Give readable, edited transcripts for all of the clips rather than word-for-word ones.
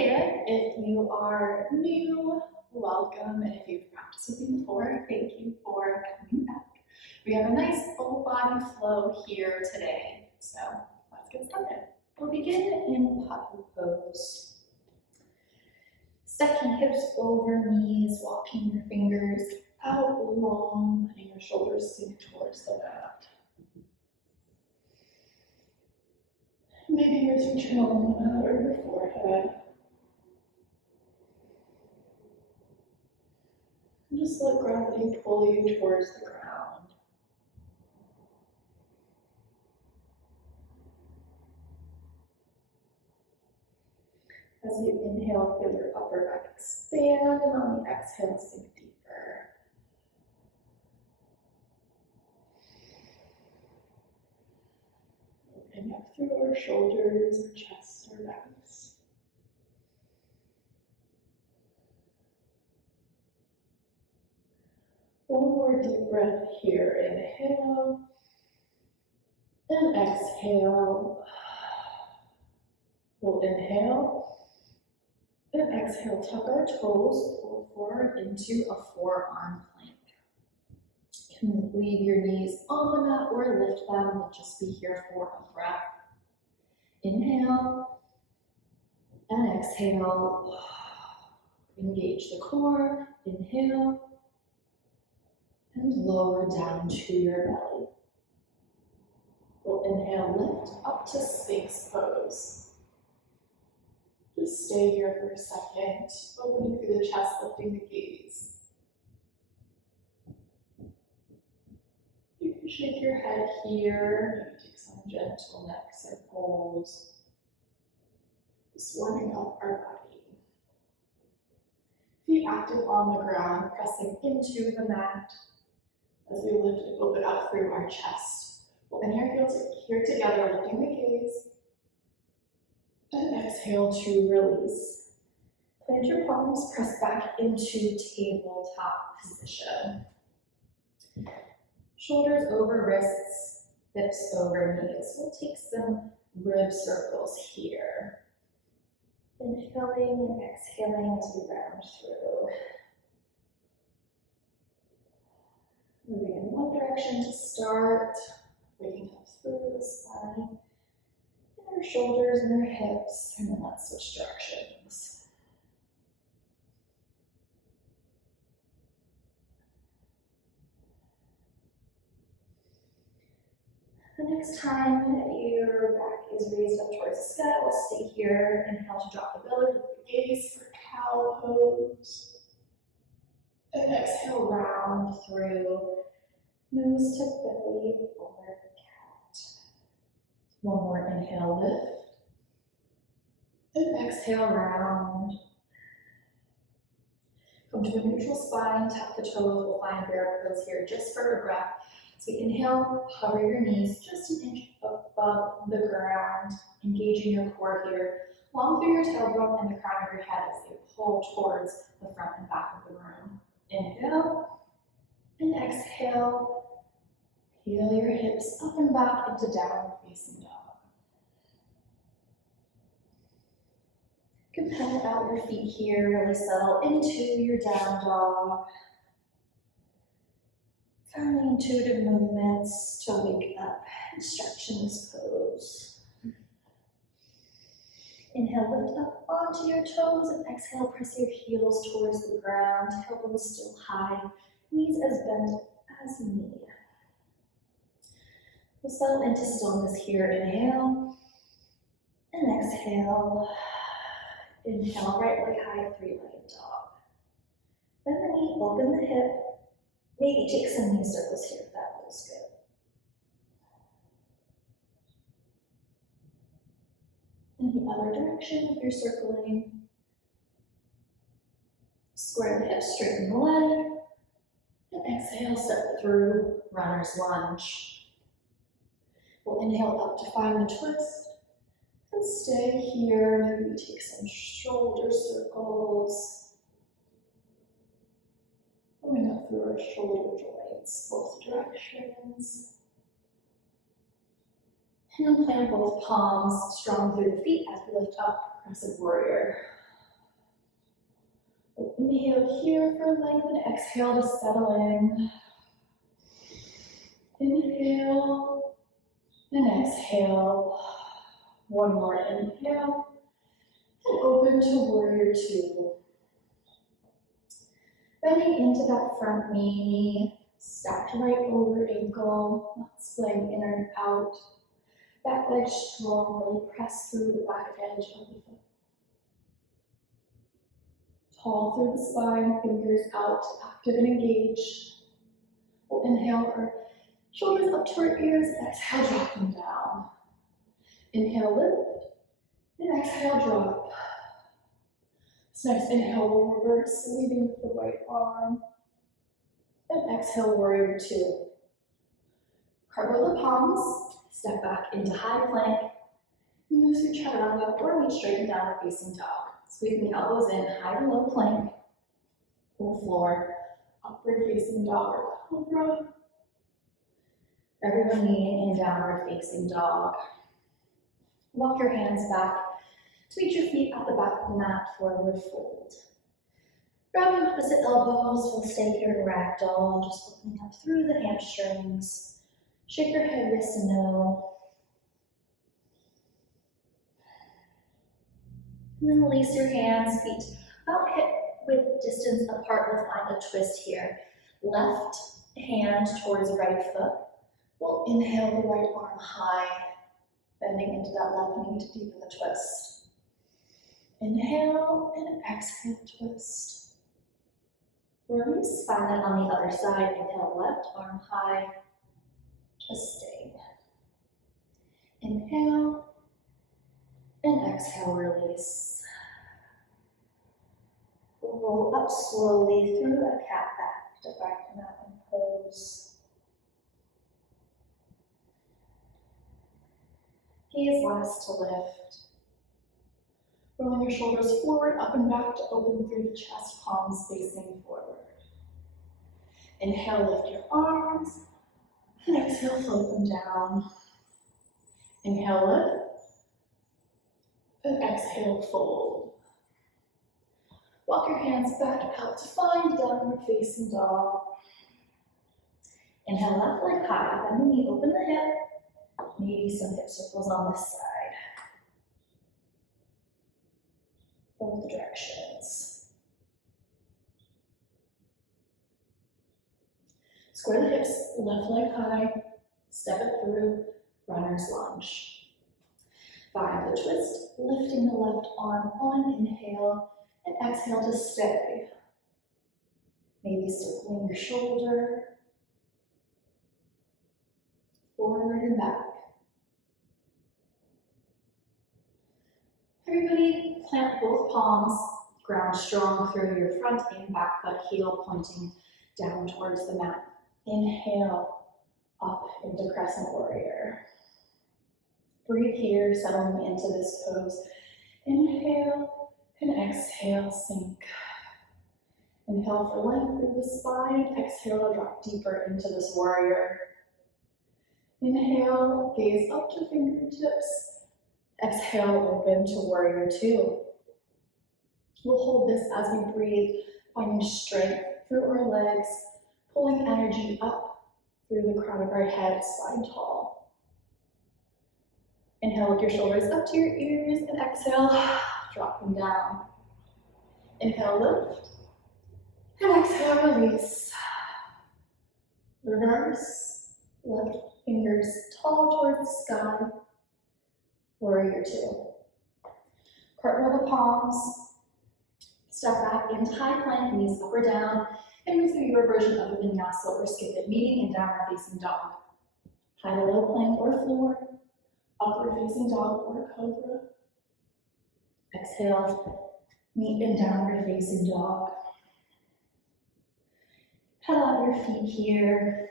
there. If you are new, welcome. And if you've practiced with me before, thank you for coming back. We have a nice full body flow here today. So let's get started. We'll begin in puppy pose. Step your hips over knees, walking your fingers out long, letting your shoulders sink towards the mat. Maybe yours reaching on the mat or your forehead. And just let gravity pull you towards the ground. As you inhale, feel your upper back expand, and on the exhale, sink deeper. Opening up through our shoulders, our chest, our backs. One more deep breath here. Inhale and exhale. We'll inhale and exhale. Tuck our toes, pull forward into a forearm plank. You can leave your knees on the mat or lift them. We'll just be here for a breath. Inhale and exhale. Engage the core. Inhale and lower down to your belly. We'll inhale, lift up to Sphinx pose. Just stay here for a second, opening through the chest, lifting the gaze. You can shake your head here, maybe take some gentle neck circles. Just warming up our body. Feet active on the ground, pressing into the mat as we lift and open up through our chest. We'll inhale here together, lifting the gaze. And exhale to release. Plant your palms, press back into tabletop position. Shoulders over wrists, hips over knees. We'll take some rib circles here. Inhaling and exhaling as we round through. Moving in one direction to start, waking up through the spine. Our shoulders and our hips, and then let's switch directions. The next time your back is raised up towards the sky, we'll stay here. Inhale to drop the belly with the gaze for cow pose. And exhale, round through, nose to belly for cat. One more inhale, lift. And exhale, round. Come to a neutral spine, tap the toes. We'll find bear pose here just for a breath. So inhale, hover your knees just an inch above the ground, engaging your core here. Long through your tailbone and the crown of your head as they pull towards the front and back of the room. Inhale and exhale. Heel your hips up and back into downward facing dog. You can pedal out your feet here, really settle into your down dog. Found intuitive movements to wake up and stretch in this pose. Inhale, lift up onto your toes, and exhale, press your heels towards the ground, elbows still high, knees as bent as you need. We'll settle into stillness here. Inhale and exhale. Inhale, right leg high, three-legged dog. Bend the knee, open the hip. Maybe take some knee circles here if that feels good. In the other direction, if you're circling, square the hips, straighten the leg, and exhale, step through runner's lunge. We'll inhale up to find the twist, and stay here. Maybe we take some shoulder circles. Coming up through our shoulder joints, both directions. And then plant both palms strong through the feet as we lift up, crescent warrior. Inhale here for length and exhale to settle in. Inhale and exhale. One more inhale and open to warrior two. Bending into that front knee, stacked right over ankle, not splitting in and out. Back leg strong, really press through the back edge of the foot. Tall through the spine, fingers out, active and engaged. We'll inhale our shoulders up to our ears, exhale, drop them down. Inhale, lift, and exhale, drop. This next inhale, we'll reverse, leading with the right arm. And exhale, warrior two. Cartwheel the palms, step back into high plank. Move through chaturanga or meet straight and downward facing dog. Squeezing the elbows in, high to low plank. Or floor, upward facing dog or cobra. Everyone meeting in downward facing dog. Walk your hands back to meet your feet at the back of the mat, forward fold. Grab your opposite elbows, we'll stay here in Ragdoll, just opening up through the hamstrings. Shake your head yes and no. And then release your hands, feet about hip width distance apart. We'll find a twist here. Left hand towards right foot. We'll inhale the right arm high, bending into that left knee to deepen the twist. Inhale and exhale, twist. Release, find that on the other side. Inhale, left arm high, twisting. Inhale and exhale, release. Roll up slowly through a cat back to back mountain pose. Gaze last to lift. Rolling your shoulders forward, up and back to open through the chest, palms facing forward. Inhale, lift your arms, and exhale, float them down. Inhale, lift, and exhale, fold. Walk your hands back out to find downward facing dog. Inhale, left leg high, bend the knee, open the hip. Maybe some hip circles on this side. Both directions. Square the hips, left leg high, step it through, runner's lunge. Find the twist, lifting the left arm on inhale, and exhale to stay. Maybe circling your shoulder, forward and back. Everybody plant both palms, ground strong through your front and back foot, heel pointing down towards the mat. Inhale, up into crescent warrior. Breathe here, settling into this pose. Inhale and exhale, sink. Inhale for length through the spine, exhale to drop deeper into this warrior. Inhale, gaze up to fingertips. Exhale, open to warrior two. We'll hold this as we breathe, finding strength through our legs, pulling energy up through the crown of our head, spine tall. Inhale with your shoulders up to your ears, and exhale, drop them down. Inhale, lift, and exhale, release. Reverse, left fingers tall towards the sky. Warrior two. Cartwheel the palms, step back into high plank, knees up or down, and move through your version of the Vinyasa or skip it, meeting in downward facing dog. High to low plank or floor, upward facing dog or cobra. Exhale, meet in downward facing dog. Pedal out your feet here.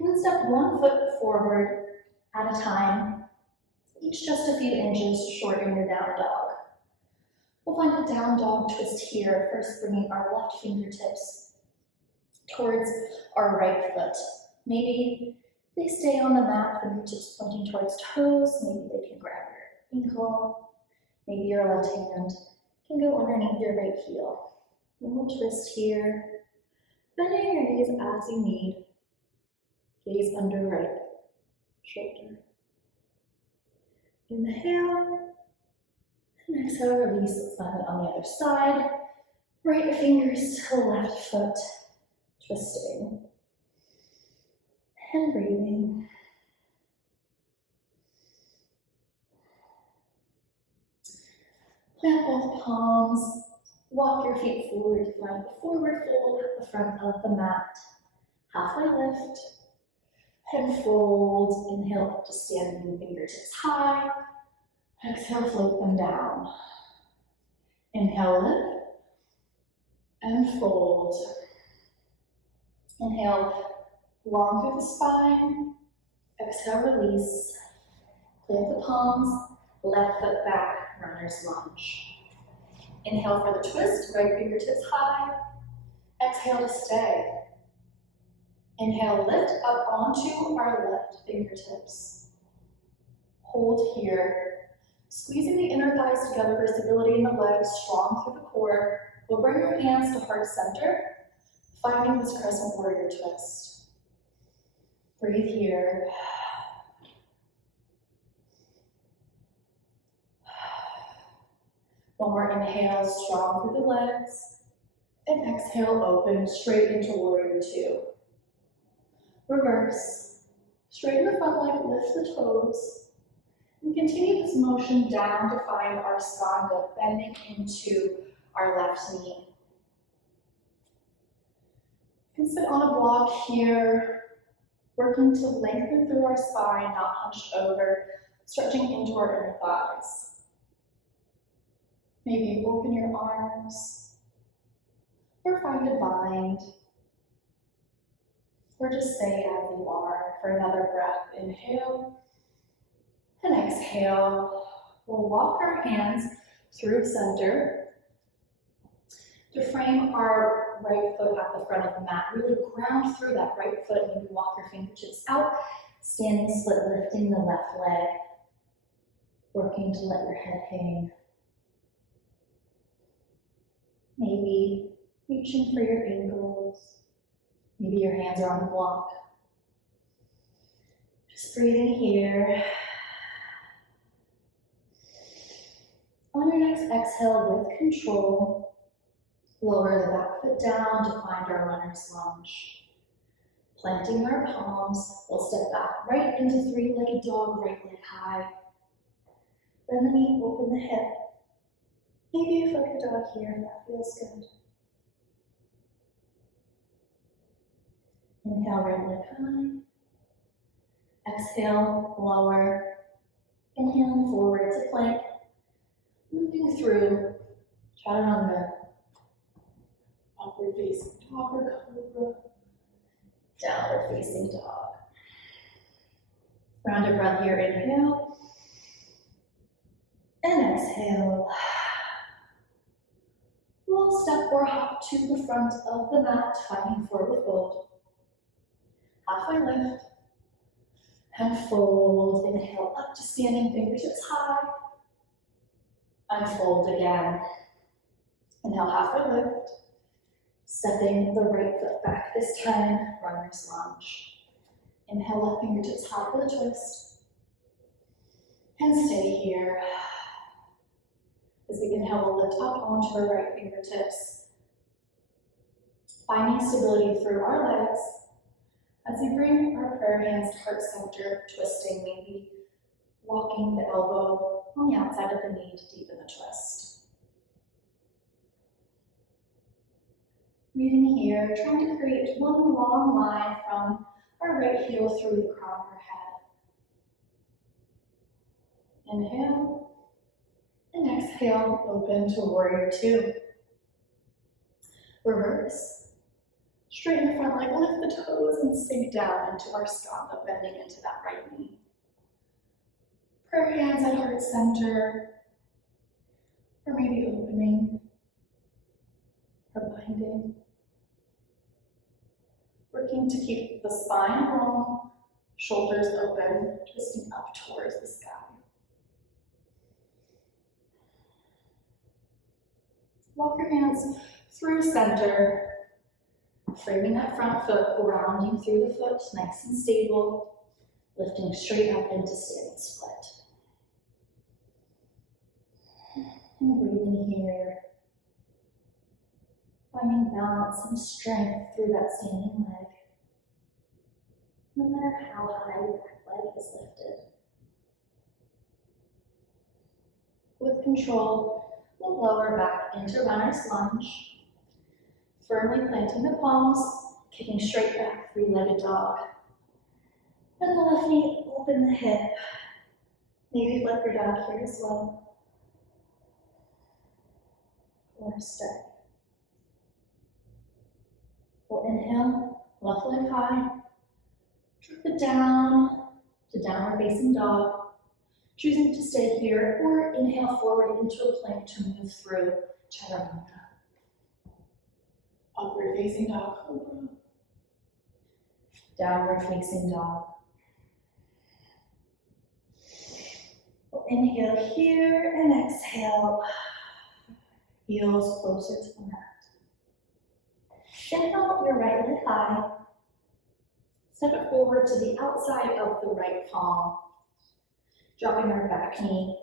And then step one foot forward at a time, each just a few inches to shorten your down dog. We'll find a down dog twist here, first bringing our left fingertips towards our right foot. Maybe they stay on the mat, fingertips pointing towards toes. Maybe they can grab your ankle. Maybe your left hand can go underneath your right heel. And we'll twist here, bending your knees as you need. Gaze under right shoulder. Inhale, and exhale, release. Let's find it on the other side. Right fingers to left foot, twisting and breathing. Plant both palms, walk your feet forward, find a forward fold at the front of the mat. Halfway lift and fold. Inhale up to standing, fingertips high. Exhale, float them down. Inhale, lift and fold. Inhale, long through the spine. Exhale, release. Plant the palms, left foot back, runner's lunge. Inhale for the twist, right fingertips high. Exhale to stay. Inhale, lift up onto our left fingertips. Hold here. Squeezing the inner thighs together for stability in the legs, strong through the core. We'll bring your hands to heart center, finding this crescent warrior twist. Breathe here. One more inhale, strong through the legs. And exhale, open straight into warrior two. Reverse. Straighten the front leg, lift the toes. And continue this motion down to find our skanda, bending into our left knee. You can sit on a block here, working to lengthen through our spine, not hunched over, stretching into our inner thighs. Maybe you open your arms, or find a bind, or just stay as you are for another breath. Inhale and exhale. We'll walk our hands through center to frame our right foot at the front of the mat. Really ground through that right foot. Maybe walk your fingertips out, standing split, lifting the left leg, working to let your head hang. Maybe reaching for your ankles. Maybe your hands are on the block. Just breathing here. On your next exhale, with control, lower the back foot down to find our runner's lunge. Planting our palms, we'll step back right into three-legged dog, right leg high. Bend the knee, open the hip. Maybe a flicker dog here if that feels good. Inhale, right leg high. Exhale, lower. Inhale, forward to plank. Moving through, chaturanga, upward facing dog or cobra, downward facing dog. Rounded breath here, inhale, and exhale. We'll step or hop to the front of the mat, finding forward fold. Halfway lift, and fold. Inhale up to standing, fingertips high. Unfold again. Inhale, halfway lift. Stepping the right foot back this time, runner's lunge. Inhale, left fingertips high for the twist. And stay here. As we inhale, we'll lift up onto our right fingertips. Finding stability through our legs. As we bring our prayer hands to heart center, twisting, maybe walking the elbow on the outside of the knee to deepen the twist. Breathing here, trying to create one long line from our right heel through the crown of our head. Inhale, and exhale, open to warrior two. Reverse. Straighten the front leg, lift the toes, and sink down into our skanda, bending into that right knee. Prayer hands at heart center, or maybe opening, or binding. Working to keep the spine long, shoulders open, twisting up towards the sky. Walk your hands through center, framing that front foot, grounding through the foot, nice and stable, lifting straight up into standing split. And breathing here, finding balance and strength through that standing leg, no matter how high your back leg is lifted. With control, we'll lower back into runner's lunge, firmly planting the palms, kicking straight back, three-legged dog. And the left knee, open the hip. Maybe flip your dog here as well. Or stay. We'll inhale, left leg high, drop it down to downward facing dog. Choosing to stay here or inhale forward into a plank to move through chaturanga. Upward facing dog cobra. Downward facing dog. We'll inhale here and exhale. Heels closer to the mat. Inhale your right leg high. Step it forward to the outside of the right palm. Dropping our back knee,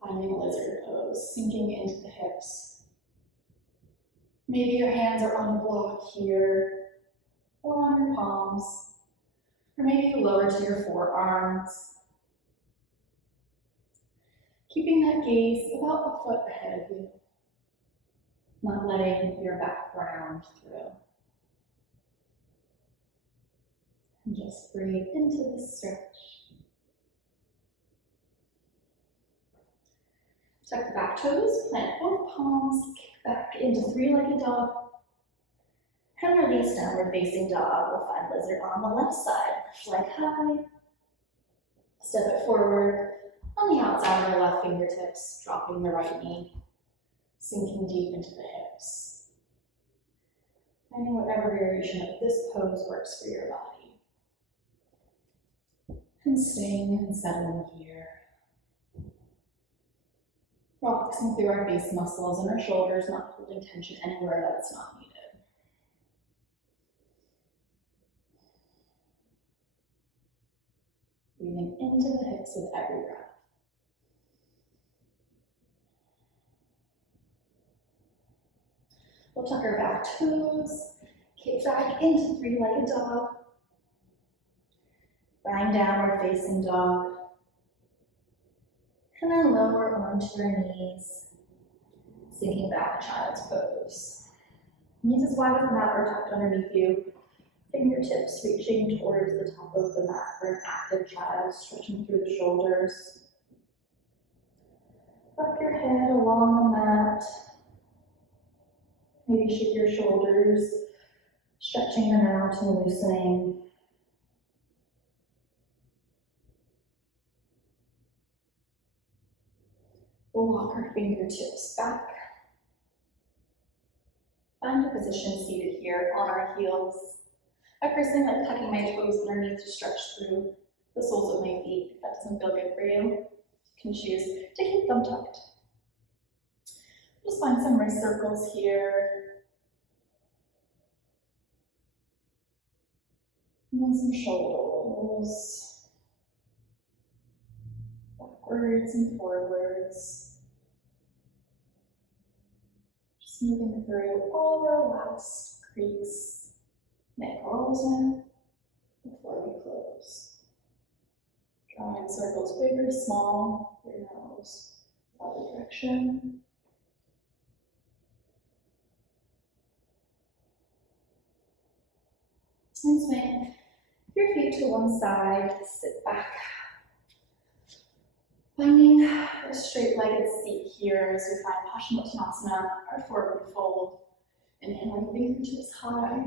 finding lizard pose, sinking into the hips. Maybe your hands are on the block here, or on your palms, or maybe you lower to your forearms. Keeping that gaze about a foot ahead of you, not letting your back round through. And just breathe into the stretch. Tuck the back toes, plant both palms, kick back into three-legged dog. And release downward facing dog. We'll find lizard on the left side. Leg high. Step it forward on the outside of your left fingertips, dropping the right knee, sinking deep into the hips. Finding whatever variation of this pose works for your body. And staying and settling here. Relaxing through our face muscles and our shoulders, not holding tension anywhere that it's not needed. Breathing into the hips with every breath. We'll tuck our back toes, kick back into three-legged dog. Lying downward facing dog. And then lower onto your knees, sinking back child's pose. Knees as wide as the mat or tucked underneath you. Fingertips reaching towards the top of the mat for an active child, stretching through the shoulders. Rock your head along the mat. Maybe shake your shoulders, stretching them out and loosening. We'll walk our fingertips back. Find a position seated here on our heels. I personally like tucking my toes underneath to stretch through the soles of my feet. If that doesn't feel good for you, you can choose to keep them tucked. Just find some wrist circles here. And then some shoulder rolls. Backwards and forwards. Just moving through all of our last creaks, neck rolls now, before we close. Drawing circles big or small, your nose, other direction. And swing your feet to one side, sit back. Finding a straight-legged seat here as we find Paschimottanasana, our forward fold. Inhaling fingertips high.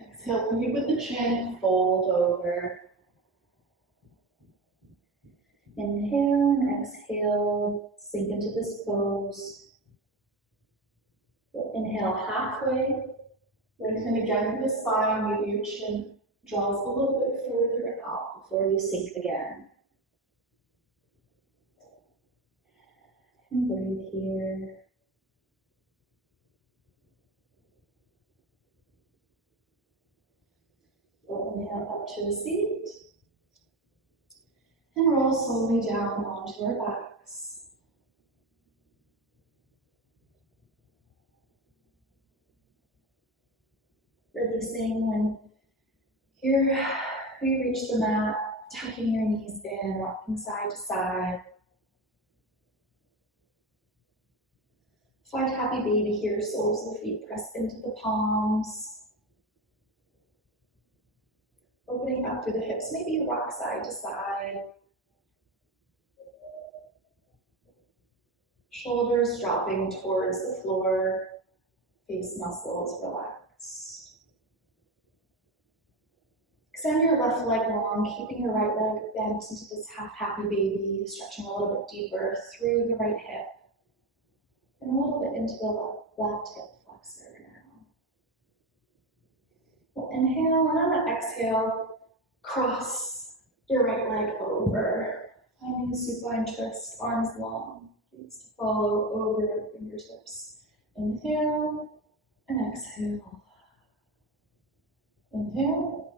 Exhale, lead with the chin, fold over. Inhale and exhale, sink into this pose. We'll inhale halfway, lengthen again through the spine, maybe your chin draws a little bit further out before you sink again. And breathe here. up to a seat. And roll slowly down onto our backs. Releasing when here we reach the mat, tucking your knees in, rocking side to side. Find happy baby here, soles of the feet press into the palms. Opening up through the hips, maybe you rock side to side. Shoulders dropping towards the floor, face muscles relaxed. Extend your left leg long, keeping your right leg bent into this half happy baby, stretching a little bit deeper through the right hip. And a little bit into the left hip flexor now. We'll inhale, and on an exhale, cross your right leg over. Finding a supine twist, arms long, gaze to follow over your fingertips. Inhale, and exhale. Inhale,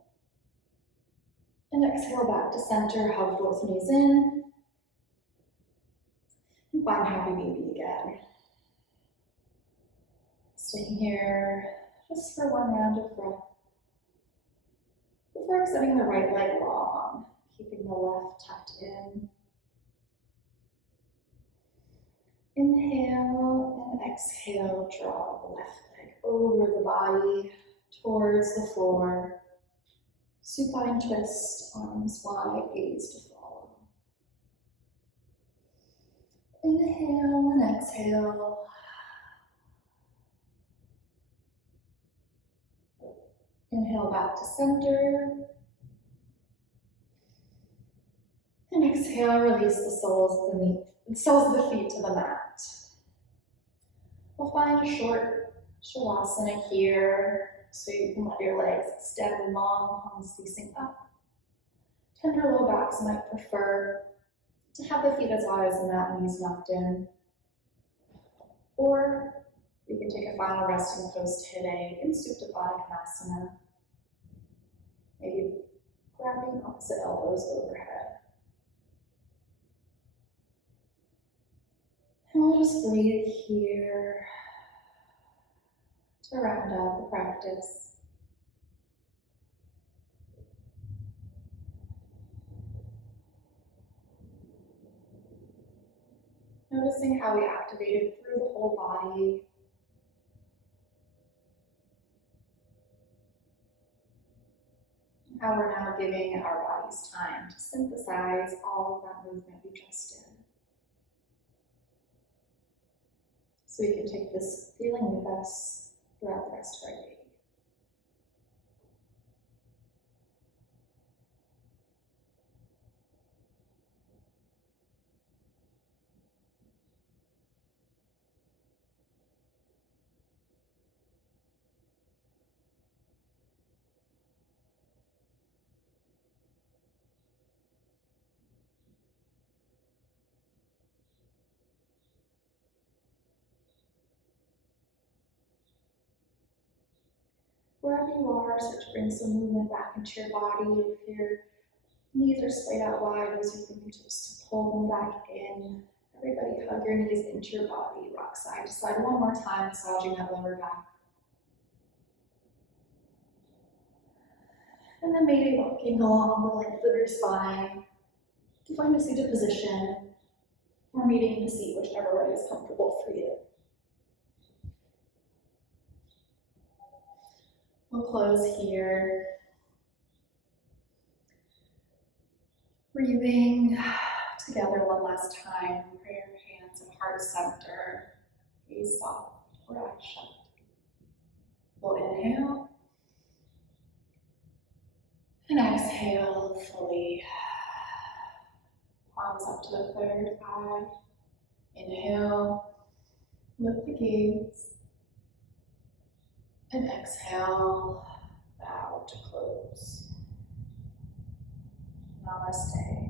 and exhale back to center, hug both knees in. And find happy baby again. Staying here just for one round of breath. Before extending the right leg long, keeping the left tucked in. Inhale and exhale, draw the left leg over the body towards the floor. Supine twist, arms wide, gaze to follow. Inhale and exhale. Inhale back to center. And exhale, release the soles of the feet to the mat. We'll find a short shavasana here, so you can let your legs extend long, palms facing up. Tender low backs might prefer to have the feet as wide as the mat, knees knocked in. Or you can take a final resting pose today in Supta Konasana. Maybe grabbing opposite elbows overhead. And we'll just breathe here to round out the practice. Noticing how we activated through the whole body. And how we're now giving our bodies time to synthesize all of that movement we just did. So we can take this feeling with us throughout the rest of our day. Wherever you are, start to bring some movement back into your body. If your knees are splayed out wide, use your fingertips to pull them back in. Everybody hug your knees into your body, rock side to side. One more time, massaging that lower back. And then maybe walking along the length of your spine to find a seated position, or meeting in the seat, whichever way is comfortable for you. We'll close here. Breathing together one last time. Pray your hands at heart center. Gaze soft or eyes shut. We'll inhale. And exhale fully. Palms up to the third eye. Inhale. Lift the gaze. And exhale, bow to close. Namaste.